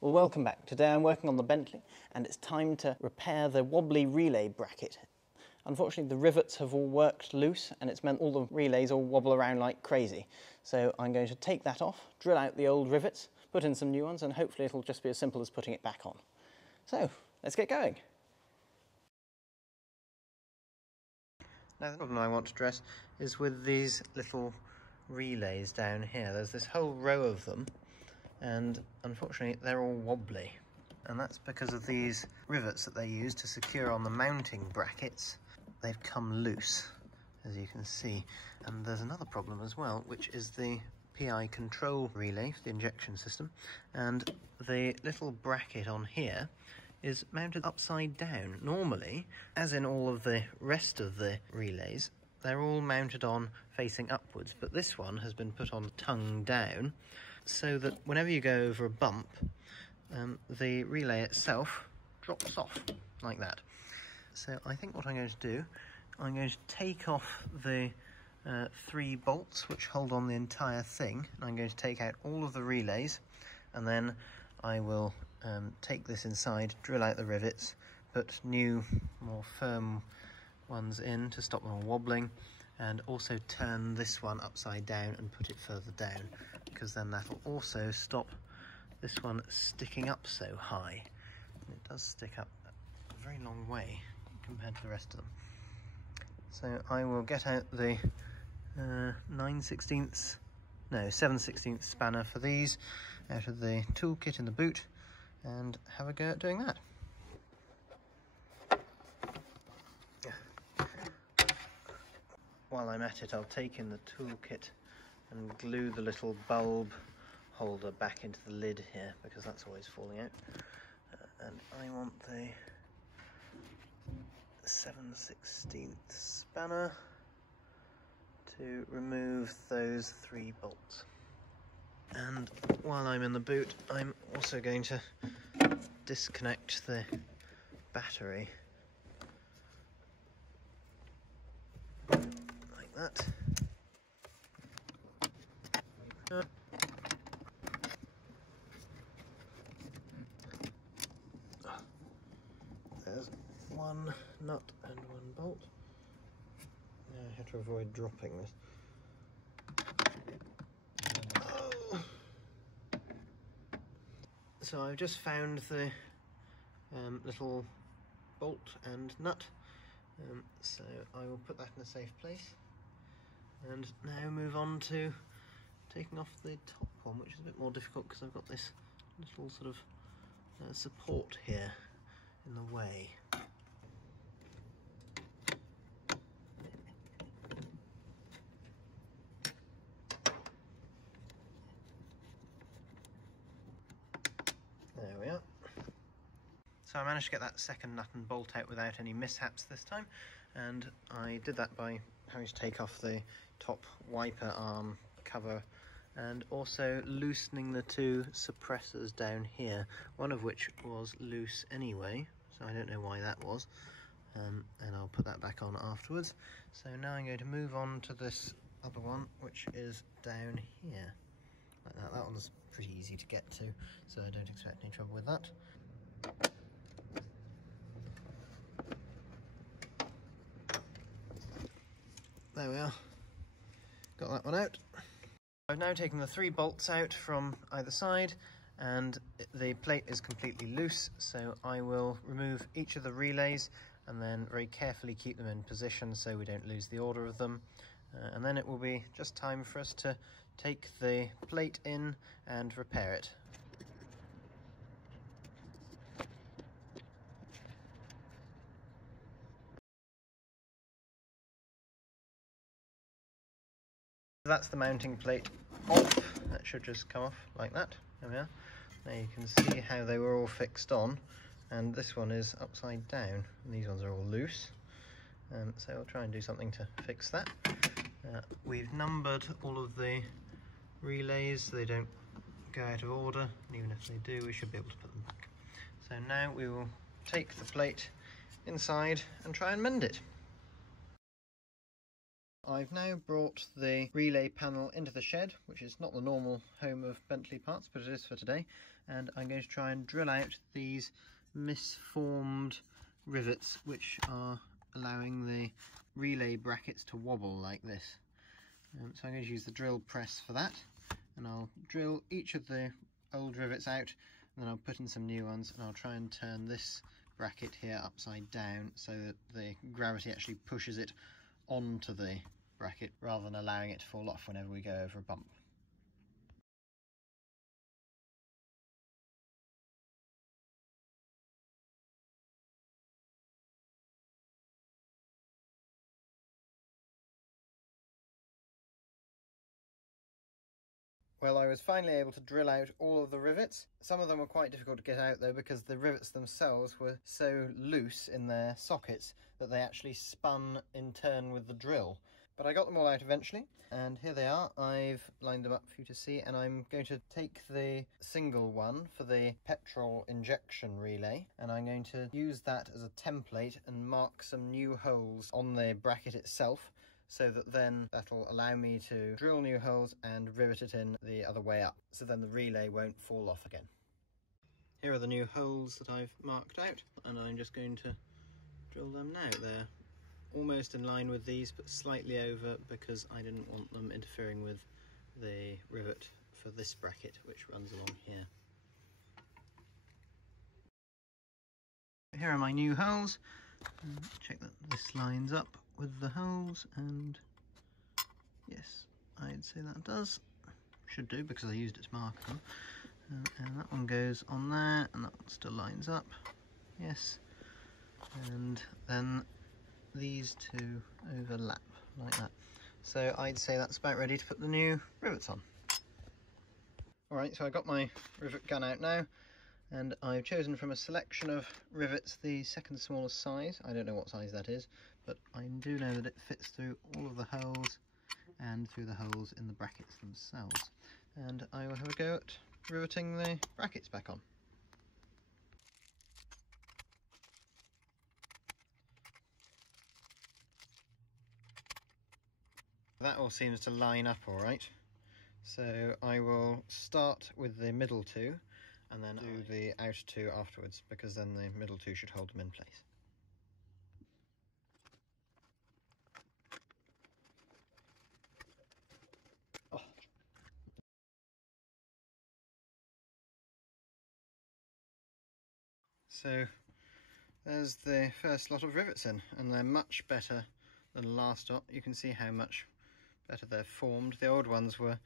Well, welcome back. Today I'm working on the Bentley and it's time to repair the wobbly relay bracket. Unfortunately, the rivets have all worked loose and it's meant all the relays all wobble around like crazy. So I'm going to take that off, drill out the old rivets, put in some new ones, and hopefully it'll just be as simple as putting it back on. So let's get going. Now the problem I want to address is with these little relays down here. There's this whole row of them and unfortunately they're all wobbly, and that's because of these rivets that they use to secure on the mounting brackets. They've come loose, as you can see. And there's another problem as well, which is the PI control relay for the injection system, and the little bracket on here is mounted upside down. Normally, as in all of the rest of the relays, they're all mounted on facing upwards, but this one has been put on tongue down so that whenever you go over a bump, the relay itself drops off like that. So I think what I'm going to do, I'm going to take off the 3 bolts which hold on the entire thing, and I'm going to take out all of the relays, and then I will take this inside, drill out the rivets, put new, more firm ones in to stop them wobbling, and also turn this one upside down and put it further down, because then that'll also stop this one sticking up so high. And it does stick up a very long way compared to the rest of them. So I will get out the 7/16 spanner for these out of the toolkit in the boot and have a go at doing that. While I'm at it, I'll take in the toolkit and glue the little bulb holder back into the lid here, because that's always falling out. And I want the 7/16 spanner to remove those 3 bolts. And while I'm in the boot, I'm also going to disconnect the battery like that. There's 1 nut and 1 bolt. Now I have to avoid dropping this. Oh. So I've just found the little bolt and nut, so I will put that in a safe place and now move on to taking off the top one, which is a bit more difficult because I've got this little sort of support here in the way. There we are. So I managed to get that second nut and bolt out without any mishaps this time, and I did that by having to take off the top wiper arm cover and also loosening the 2 suppressors down here, one of which was loose anyway, so I don't know why that was, and I'll put that back on afterwards. So now I'm going to move on to this other one, which is down here like that. That one's pretty easy to get to, so I don't expect any trouble with that. There we are, got that one out. I've now taken the 3 bolts out from either side and the plate is completely loose, so I will remove each of the relays and then very carefully keep them in position so we don't lose the order of them, and then it will be just time for us to take the plate in and repair it. That's the mounting plate off. That should just come off like that. There we are. Now you can see how they were all fixed on, and this one is upside down and these ones are all loose, so we'll try and do something to fix that. We've numbered all of the relays so they don't go out of order, and even if they do we should be able to put them back. So now we will take the plate inside and try and mend it. I've now brought the relay panel into the shed, which is not the normal home of Bentley parts, but it is for today, and I'm going to try and drill out these misformed rivets which are allowing the relay brackets to wobble like this. So I'm going to use the drill press for that, and I'll drill each of the old rivets out, and then I'll put in some new ones, and I'll try and turn this bracket here upside down so that the gravity actually pushes it onto the bracket rather than allowing it to fall off whenever we go over a bump. Well, I was finally able to drill out all of the rivets. Some of them were quite difficult to get out though, because the rivets themselves were so loose in their sockets that they actually spun in turn with the drill. But I got them all out eventually, and here they are. I've lined them up for you to see, and I'm going to take the single one for the petrol injection relay, and I'm going to use that as a template and mark some new holes on the bracket itself, so that then that'll allow me to drill new holes and rivet it in the other way up, so then the relay won't fall off again. Here are the new holes that I've marked out, and I'm just going to drill them now. They're almost in line with these, but slightly over, because I didn't want them interfering with the rivet for this bracket, which runs along here. Here are my new holes. Check that this lines up with the holes, and yes, I'd say that does. Should do, because I used it to mark them. And that one goes on there, and that one still lines up. Yes. And then these two overlap like that. So I'd say that's about ready to put the new rivets on. Alright, so I got my rivet gun out now, and I've chosen from a selection of rivets the second smallest size. I don't know what size that is, but I do know that it fits through all of the holes and through the holes in the brackets themselves. And I will have a go at riveting the brackets back on. That all seems to line up all right, so I will start with the middle two and then do the outer two afterwards, because then the middle two should hold them in place. Oh. So there's the first lot of rivets in, and they're much better than the last lot. You can see how much better they're formed. The old ones were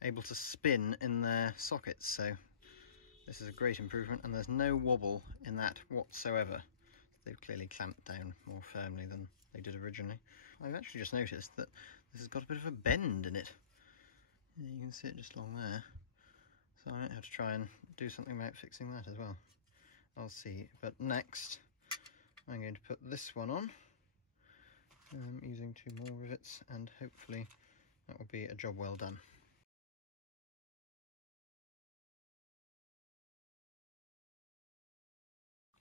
able to spin in their sockets, so this is a great improvement, and there's no wobble in that whatsoever. They've clearly clamped down more firmly than they did originally. I've actually just noticed that this has got a bit of a bend in it. You can see it just along there, so I might have to try and do something about fixing that as well. I'll see. But next I'm going to put this one on, using 2 more rivets, and hopefully that will be a job well done.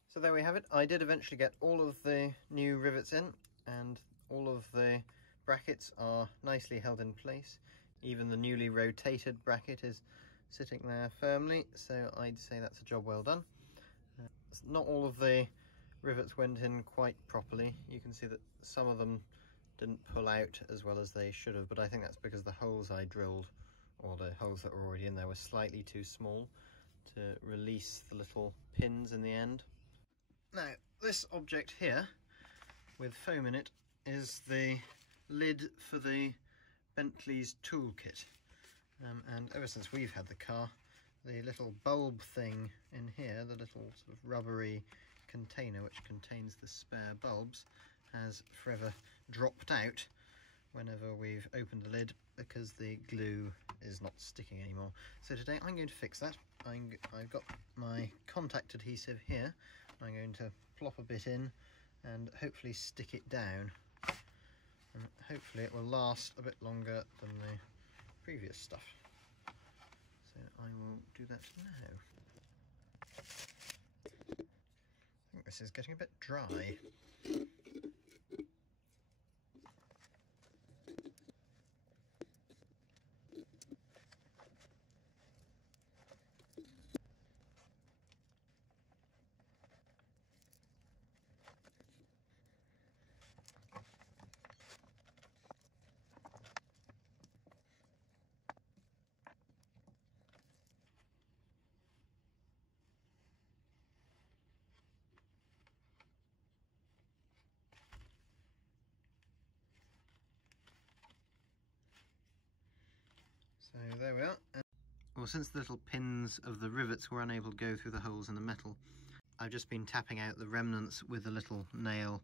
So there we have it. I did eventually get all of the new rivets in, and all of the brackets are nicely held in place. Even the newly rotated bracket is sitting there firmly, so I'd say that's a job well done. Not all of the rivets went in quite properly. You can see that some of them didn't pull out as well as they should have, but I think that's because the holes I drilled, or the holes that were already in there, were slightly too small to release the little pins in the end. Now, this object here with foam in it is the lid for the Bentley's toolkit, and ever since we've had the car, the little bulb thing in here, the little sort of rubbery container which contains the spare bulbs, has forever dropped out whenever we've opened the lid, because the glue is not sticking anymore. So today I'm going to fix that. I've got my contact adhesive here. I'm going to plop a bit in and hopefully stick it down, and hopefully it will last a bit longer than the previous stuff. So I will do that now. I think this is getting a bit dry. So there we are. Well, since the little pins of the rivets were unable to go through the holes in the metal, I've just been tapping out the remnants with a little nail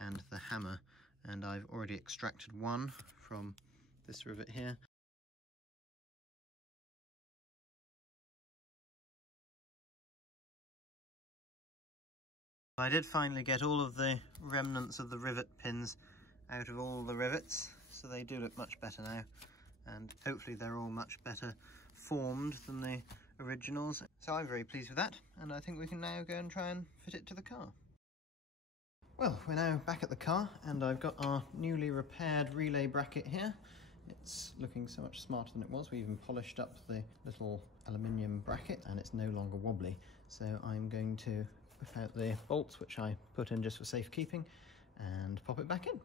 and the hammer, and I've already extracted one from this rivet here. I did finally get all of the remnants of the rivet pins out of all the rivets, so they do look much better now, and hopefully they're all much better formed than the originals. So I'm very pleased with that, and I think we can now go and try and fit it to the car. Well, we're now back at the car, and I've got our newly repaired relay bracket here. It's looking so much smarter than it was. We even polished up the little aluminium bracket, and it's no longer wobbly. So I'm going to whip out the bolts, which I put in just for safekeeping, and pop it back in.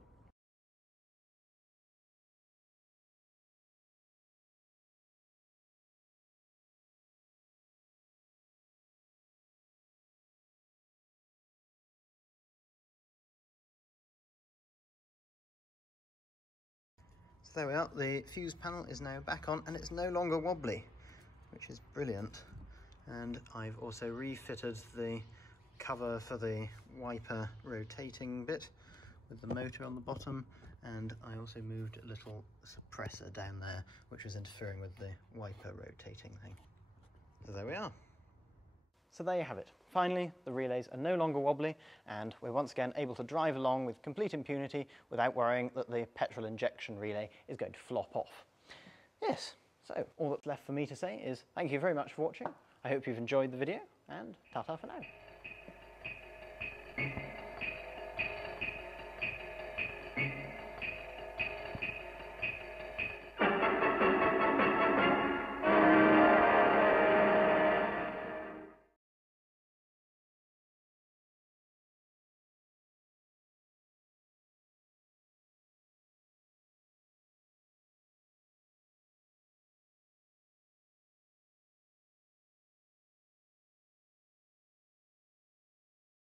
So there we are, the fuse panel is now back on, and it's no longer wobbly, which is brilliant. And I've also refitted the cover for the wiper rotating bit with the motor on the bottom, and I also moved a little suppressor down there which was interfering with the wiper rotating thing. So there we are. So there you have it. Finally, the relays are no longer wobbly, and we're once again able to drive along with complete impunity without worrying that the petrol injection relay is going to flop off. Yes, so all that's left for me to say is thank you very much for watching. I hope you've enjoyed the video, and ta-ta for now.